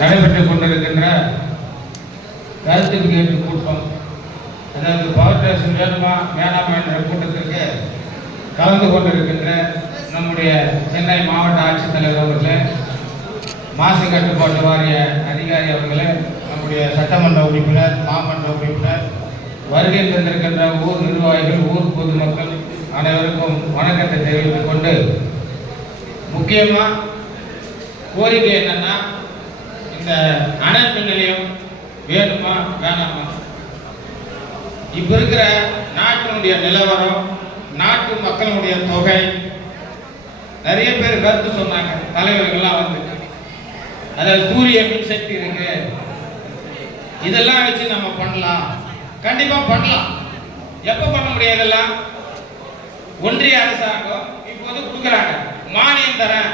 நடைபெற்றுக் கொண்டிருக்கின்ற கருத்து கேட்பு கூட்டம், அதாவது பவர் ஸ்டேஷன் வேணுமா வேணாமா என்ற கூட்டத்திற்கு கலந்து கொண்டிருக்கின்ற நம்முடைய சென்னை மாவட்ட ஆட்சித்தலைவர் அவர்களே, மாசு கட்டுப்பாட்டு வாரிய அதிகாரி அவர்களே, நம்முடைய சட்டமன்ற உறுப்பினர், மாமன்ற உறுப்பினர், வருகை தந்திருக்கின்ற ஊர் நிர்வாகிகள், ஊர் பொதுமக்கள் அனைவருக்கும் வணக்கத்தை தெரிவித்துக் கொண்டு, முக்கியமா கோரிக்கை என்னன்னா, இந்த அனல் மின் நிலையம் வேணுமா வேணாமா? இப்ப இருக்கிற நாட்டினுடைய நிலவரம், நாட்டு மக்களுடைய தொகை, நிறைய பேர் கருத்து சொன்னாங்க தலைவர்கள்லாம் வந்து, அதாவது சூரிய மின்சக்தி இருக்கு, இதெல்லாம் வச்சு நம்ம பண்ணலாம், கண்டிப்பா பண்ணலாம். எப்ப பண்ண முடியாதெல்லாம் ஒன்றிய அரசாங்கம் இப்போது கொடுக்குறாங்க, மானியம் தரேன்,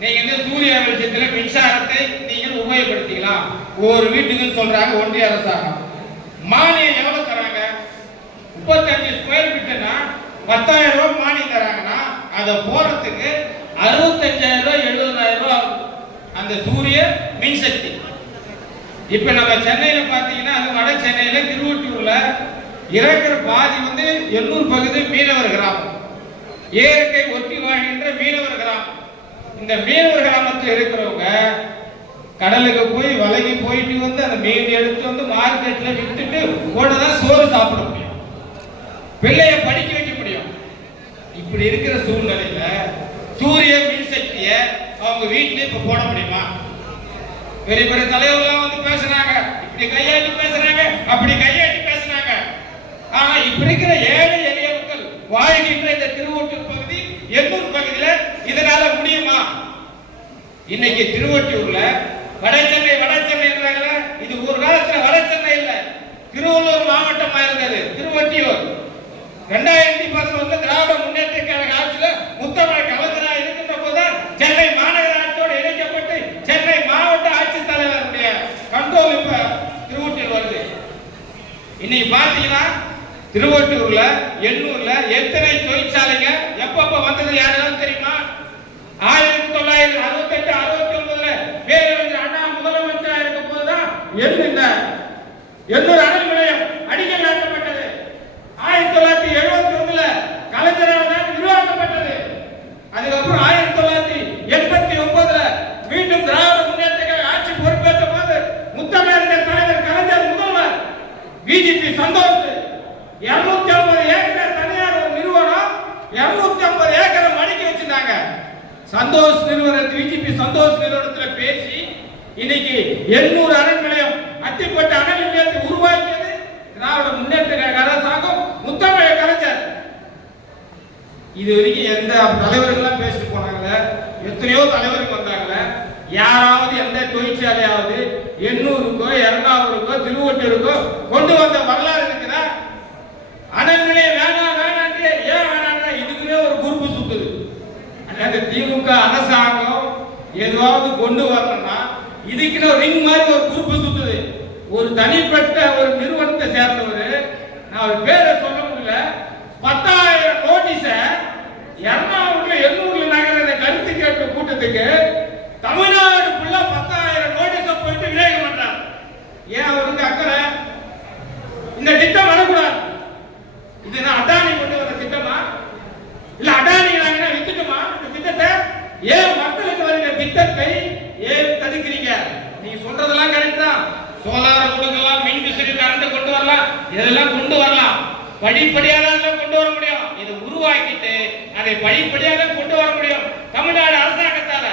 நீங்க சூரிய வெளிச்சத்தில் மின்சாரத்தை நீங்கள் உபயோகப்படுத்திக்கலாம் ஒவ்வொரு வீட்டுக்குன்னு சொல்றாங்க ஒன்றிய அரசாங்கம். மானியம் எவ்வளவு தராங்க? 35 ஸ்கொயர் ஃபீட்னா 10,000 ரூபாய் மானியம் தராங்கன்னா அதை போறதுக்கு 65,000 ரூபாய் 70,000 ரூபாய் அந்த சூரிய மின்சக்தி. இப்ப நம்ம சென்னையில பாத்தீங்கன்னா, அது வட சென்னையில திருவொற்றியூர்ல இருக்கிற பாதி வந்து எண்ணூர் பகுதி மீனவர் கிராமம், இயற்கை ஒட்டி வாழ்கின்ற மீனவர் கிராமம். இந்த மீனவர் கிராமத்தில் இருக்கிறவங்க கடலுக்கு போய் வலைக்கு போயிட்டு வந்து அந்த மீன் எடுத்து வந்து மார்க்கெட்ல வித்துட்டு உடனே சோறு சாப்பிட முடியும், பிள்ளைய படிக்க வைக்க முடியும். இப்படி இருக்கிற சூழ்நிலையில சூரிய மின்சக்திய அவங்க வீட்டிலே இப்ப போட முடியுமா? பெரிய பெரிய தலைவர்கள் வந்து பேசுறாங்க, இப்படி கையாட்டி பேசுறாங்க, அப்படி கையாட்டி பேசுறாங்க. ஆனா இப்ப இருக்கிற ஏழை எளிய மக்கள் வாழ்கின்ற இந்த திருவொற்றியூர் பகுதி, எண்ணூர் பகுதியில இதனால முடியுமா? இன்னைக்கு திருவொற்றியூர்ல வட சென்னை இது ஒரு காலத்துல வட சென்னை இல்ல, திருவள்ளூர் மாவட்டமா இருந்தது திருவொற்றியூர். 2011 திராவிட முன்னேற்ற கழக ஆட்சியில முத்தமிழ் கலைஞரா இருக்கின்ற போதுதான் சென்னை மாநகராட்சியோடு இணைக்கப்பட்டு சென்னை மாவட்ட ஆட்சித்தலைவருடைய கண்ட்ரோல் இப்ப திருவொற்றியூர் வருது. இன்னைக்கு பாத்தீங்கன்னா திருவொற்றியூர்ல, எண்ணூர்ல எத்தனை தொழிற்சாலைங்க எப்பப்ப வந்தது யாருன்னு தெரியுமா? 1968 69 பேரறிஞர் அண்ணா முதலமைச்சராக இருக்கும் போதுதான் எண்ணூர் அனல் நிலையம் அடிக்கல் நாட்டப்பட்டது. 1971 கலைஞரால் தான் உருவாக்கப்பட்டது. அதுக்கப்புறம் 1989 மீண்டும் திராவிட முன்னேற்ற கழக ஆட்சி பொறுப்பேற்ற போது முத்தமிழர் தலைவர் கலைஞர் முதல்வர் பிஜேபி சந்தோஷ் 250 ஏக்கர் தனியார் ஒரு நிறுவனம் 250 ஏக்கரை மடக்கி வச்சிருந்தாங்க. சந்தோஷ் நிறுவனத்தில் பிஜேபி சந்தோஷ் நிறுவனத்தில் பேசி இன்னைக்கு 800 அனல் நிலையம் அத்திப்பட்ட அனல் நிலையத்தை உருவாக்கியது திராவிட முன்னேற்ற கழக அரசாங்கம், முத்தமிழர் கலைஞர். இது வரைக்கும் எந்த தலைவர்கள் பேசிட்டு போனாங்கல்ல, எத்தனையோ தலைவர்கள் வந்தாங்கல்ல, யாராவது எந்த தொழிற்சாலையாவது 800க்கோ 200க்கோ திருவொற்றியூருக்கோ கொண்டு வந்த வரலாறு இருக்குதா? அனல் நிலையம் வேணாம் வேணாம் ஏன் வேணாம்னா இதுக்குமே ஒரு குரூப் சுத்துது. அந்த திமுக அரசாங்கம் எதுவாவது கொண்டு வரணும்னா இதுக்குன்னு ஒரு ரிங் மாதிரி ஒரு குரூப் சுத்துது. ஒரு தனிப்பட்ட ஒரு நிறுவனத்தை சேர்ந்தவர், நான் ஒரு பேரை சொல்ல முடியல, 10,000 நோட்டீஸ எர்ணாகுளம்ல 800 நகர கருத்து கேட்பு கூட்டத்துக்கு தமிழ்நாடு ஃபுல்லா 10,000 நோட்டீஸ போயிட்டு விநியோகம் பண்றாங்க. ஏன் அவருக்கு அக்கறை? இந்த திட்டம் வரக்கூடாது. இது அதானி கொண்டு வர திட்டமா இல்ல அதானி வித்துட்டுமா? இந்த திட்டத்தை ஏன் மக்களுக்கு வருகிற திட்டத்தை ஏன் தடுக்கிறீங்க? நீங்க சொல்றதெல்லாம் கரெக்ட் தான், சோலார் கொடுக்கலாம், மின் விசிறி கரண்ட் கொண்டு வரலாம், இதெல்லாம் கொண்டு வரலாம், படிப்படியாக கொண்டு வர முடியும். இது உருவாக்கிட்டு அதை படிப்படியாக கொண்டு வர முடியும் தமிழ்நாடு அரசாங்கத்தால.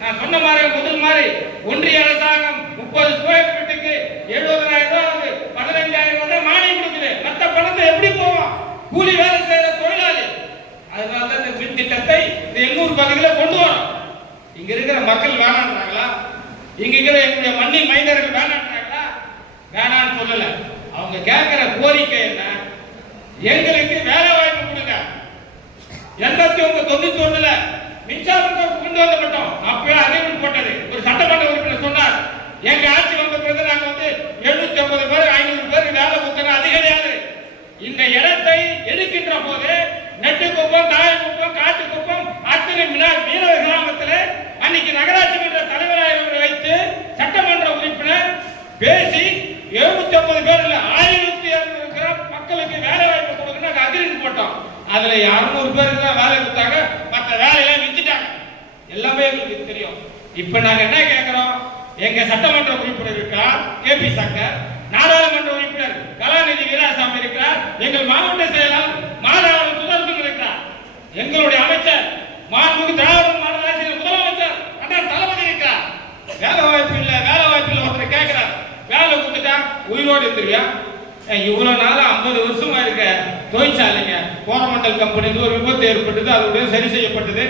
நான் சொன்ன மாதிரி முதல் மாதிரி ஒன்றிய அரசாங்கம் 30 ஸ்கொயர் ஃபீட்டுக்கு 70,000 ரூபாய் 15,000 ரூபாய் மானியம் கொடுக்குது. மற்ற பணத்தை எப்படி போவோம்? கூலி வேலை செய்யற தொழிலாளி. அதனால இந்த மின் திட்டத்தை இந்த 800 பகுதியில் கொண்டு வரும். இங்க இருக்கிற மக்கள் வேணான்றாங்களா? இங்க இருக்கிற எங்களுடைய மண்ணின் மைந்தர்கள் வேணான்றாங்களா? வேணான்னு சொல்லல. அவங்க கேட்கிற கோரிக்கை என்ன? எங்களுக்கு வேலை வாய்ப்பு கொடுங்க. 89 மின்சாரத்தை கொண்டு வந்த மாட்டோம், அப்பவே அறிவிப்பு போட்டது. ஒரு சட்டமன்ற உறுப்பினர் சொன்னார், எங்க ஆட்சி வந்த பிறகு நாங்க 750 பேர் 500 பேருக்கு வேலை கொடுத்தோம். அது கிடையாது. இந்த இடத்தை எடுக்கின்ற போது நெட்டுக்குப்பம், தாயக்குப்பம், காட்டுக்குப்பம் அத்தனை மீனவர் கிராமத்தில் அன்னைக்கு நகராட்சி மன்ற தலைவராக பேசி 750 பேர் இல்ல 1200 மக்களுக்கு வேலை வாய்ப்பு கொடுக்கணும் அக்ரிமெண்ட் போட்டோம். அதுல 600 பேருக்கு தான் வேலை கொடுத்தாங்க, மற்ற வேலையெல்லாம் வித்துட்டாங்க. எல்லாமே எங்களுக்கு தெரியும். இப்ப நாங்க என்ன கேட்கிறோம், எங்க சட்டமன்ற உறுப்பினர் இருக்கிறார் கேபி சங்கர், நாடாளுமன்ற உறுப்பினர் கலாநிதி வீராசாமி இருக்கிறார், எங்கள் மாவட்ட செயலாளர் மாதாளர் சுதர்சன் இருக்கிறார், எங்களுடைய அமைச்சர் மாண்புமிகு திராவிட மாடல் ஆட்சியின் முதலமைச்சர் அண்ணன் தளபதி இருக்கிறார். வேலை வாய்ப்பு இல்ல ஒருத்தர் கேட்கிறார், வேலை கொடுத்துட்டா உயிரோடு இருந்துருவியா? இவ்வளவு நாளா 50 வருஷமா இருக்க தொழிற்சாலைங்க கோரமண்டல் கம்பெனிக்கு ஒரு விபத்து ஏற்பட்டது, அதோட சரி செய்யப்பட்டது.